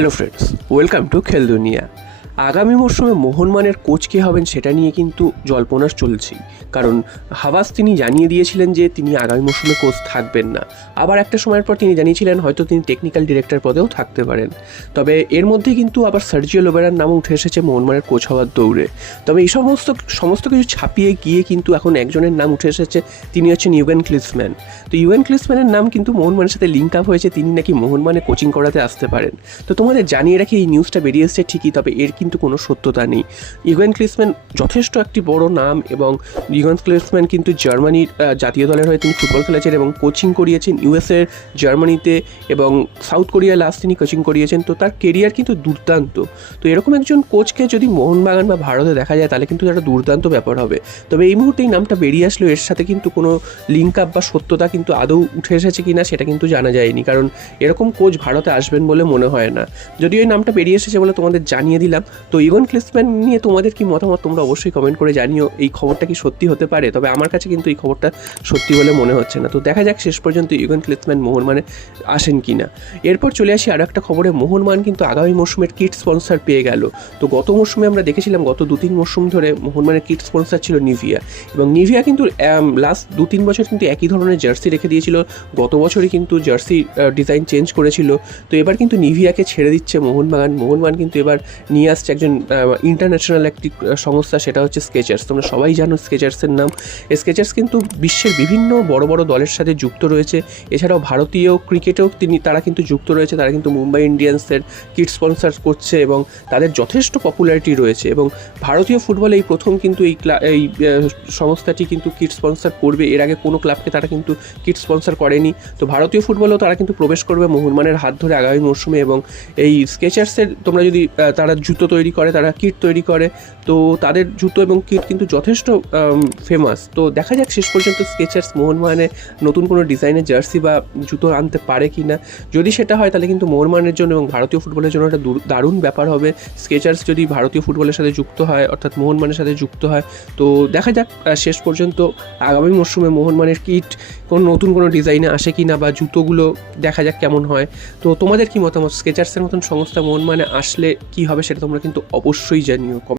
Hello friends, welcome to খেল দুনিয়া। আগামী মরশুমে মোহনবাগানের কোচ কে হবেন সেটা নিয়ে কিন্তু জল্পনা চলছেই। কারণ হাবাস তিনি জানিয়ে দিয়েছিলেন যে তিনি আগামী মরশুমে কোচ থাকবেন না। আবার একটা সময়ের পর তিনি জানিয়েছিলেন হয়তো তিনি টেকনিক্যাল ডিরেক্টর পদেও থাকতে পারেন। তবে এর মধ্যে কিন্তু আবার সার্জিও লোবেরার নামও উঠে এসেছে মোহনবাগানের কোচ হওয়ার দৌড়ে। তবে এই সমস্ত কিছু ছাপিয়ে গিয়ে কিন্তু এখন একজনের নাম উঠে এসেছে, তিনি হচ্ছেন ইউগেন ক্লিন্সম্যান। তো ইউগেন ক্লিন্সম্যানের নাম কিন্তু মোহনবাগানের সাথে লিঙ্ক আপ হয়েছে, তিনি নাকি মোহনবাগানে কোচিং করাতে আসতে পারেন। তো তোমাদের জানিয়ে রাখি, এই নিউজটা বেরিয়ে এসেছে ঠিকই, তবে এর কিন্তু কোনো সত্যতা নেই। ইউগেন ক্লিন্সম্যান যথেষ্ট একটি বড় নাম, এবং ইউগেন ক্লিন্সম্যান কিন্তু জার্মানির জাতীয় দলের হয়ে তিনি ফুটবল খেলেছেন এবং কোচিং করিয়েছেন ইউএসএ, জার্মানিতে এবং সাউথ কোরিয়া লাস্ট তিনি কোচিং করিয়েছেন। তো তার কেরিয়ার কিন্তু দুর্দান্ত। তো এরকম একজন কোচকে যদি মোহনবাগান বা ভারতে দেখা যায় তাহলে কিন্তু একটা দুর্দান্ত ব্যাপার হবে। তবে এই মুহূর্তে এই নামটা বেরিয়ে আসলেও এর সাথে কিন্তু কোনো লিঙ্ক আপ বা সত্যতা কিন্তু আদৌ উঠে এসেছে কি না সেটা কিন্তু জানা যায়নি, কারণ এরকম কোচ ভারতে আসবেন বলে মনে হয় না। যদিও এই নামটা বেরিয়ে এসেছে বলে তোমাদের জানিয়ে দিলাম। তো ইউগেন ক্লিন্সম্যান নিয়ে তোমাদের কি মতামত তোমরা অবশ্যই কমেন্ট করে জানিও। এই খবরটা কি সত্যি হতে পারে? তবে আমার কাছে কিন্তু এই খবরটা সত্যি বলে মনে হচ্ছে না। তো দেখা যাক শেষ পর্যন্ত ইউগেন ক্লিন্সম্যান মোহনবাগানে আসেন কি না। এরপর চলে আসি আর একটা খবরে, মোহনবাগান কিন্তু আগামী মরশুমের কিট স্পন্সর পেয়ে গেল। তো গত মরশুমে আমরা দেখেছিলাম, গত 2-3 মরশুম ধরে মোহনবাগানের কিট স্পন্সর ছিল নিভিয়া, এবং নিভিয়া কিন্তু লাস্ট 2-3 বছর কিন্তু একই ধরনের জার্সি রেখে দিয়েছিল। গত বছরই কিন্তু জার্সি ডিজাইন চেঞ্জ করেছিল। তো এবার কিন্তু নিভিয়াকে ছেড়ে দিচ্ছে মোহনবাগান কিন্তু এবার নিয়ে আসছে একজন ইন্টারন্যাশনাল একটি সংস্থা, সেটা হচ্ছে স্কেচার্স। তোমরা সবাই জানো স্কেচার্সের নাম। স্কেচার্স কিন্তু বিশ্বের বিভিন্ন বড় বড় দলের সাথে যুক্ত রয়েছে। এছাড়াও ভারতীয় ক্রিকেটেও তারা কিন্তু যুক্ত রয়েছে। তারা কিন্তু মুম্বাই ইন্ডিয়ান্সের কিট স্পন্সর করছে এবং তাদের যথেষ্ট পপুলারিটি রয়েছে। এবং ভারতীয় ফুটবলে এই প্রথম কিন্তু এই সংস্থাটি কিন্তু কিট স্পন্সর করবে। এর আগে কোনো ক্লাবকে তারা কিন্তু কিট স্পন্সর করেনি। তো ভারতীয় ফুটবলেও তারা কিন্তু প্রবেশ করবে মোহনবাগানের হাত ধরে আগামী মরশুমে। এবং এই স্কেচার্সের তোমরা যদি তারা জুতো তৈরি করে, তারা কিট তৈরি করে, তো তাদের জুতো এবং কিট কিন্তু যথেষ্ট ফেমাস। তো দেখা যাক শেষ পর্যন্ত স্কেচার্স মোহনবাগানে নতুন কোনো ডিজাইনের জার্সি বা জুতো আনতে পারে কি না। যদি সেটা হয় তাহলে কিন্তু মোহনবাগানের জন্য এবং ভারতীয় ফুটবলের জন্য একটা দারুণ ব্যাপার হবে। স্কেচার্স যদি ভারতীয় ফুটবলের সাথে যুক্ত হয়, অর্থাৎ মোহনবাগানের সাথে যুক্ত হয়, তো দেখা যাক শেষ পর্যন্ত আগামী মরশুমে মোহনবাগানের কিট নতুন কোনো ডিজাইনে আসে কি না, বা জুতোগুলো দেখা যাক কেমন হয়। তো তোমাদের কি মতামত? স্কেচার্সের মতন সংস্থা মোহনবাগানে আসলে কি হবে সেটা তোমরা কিন্তু অবশ্যই জানিও।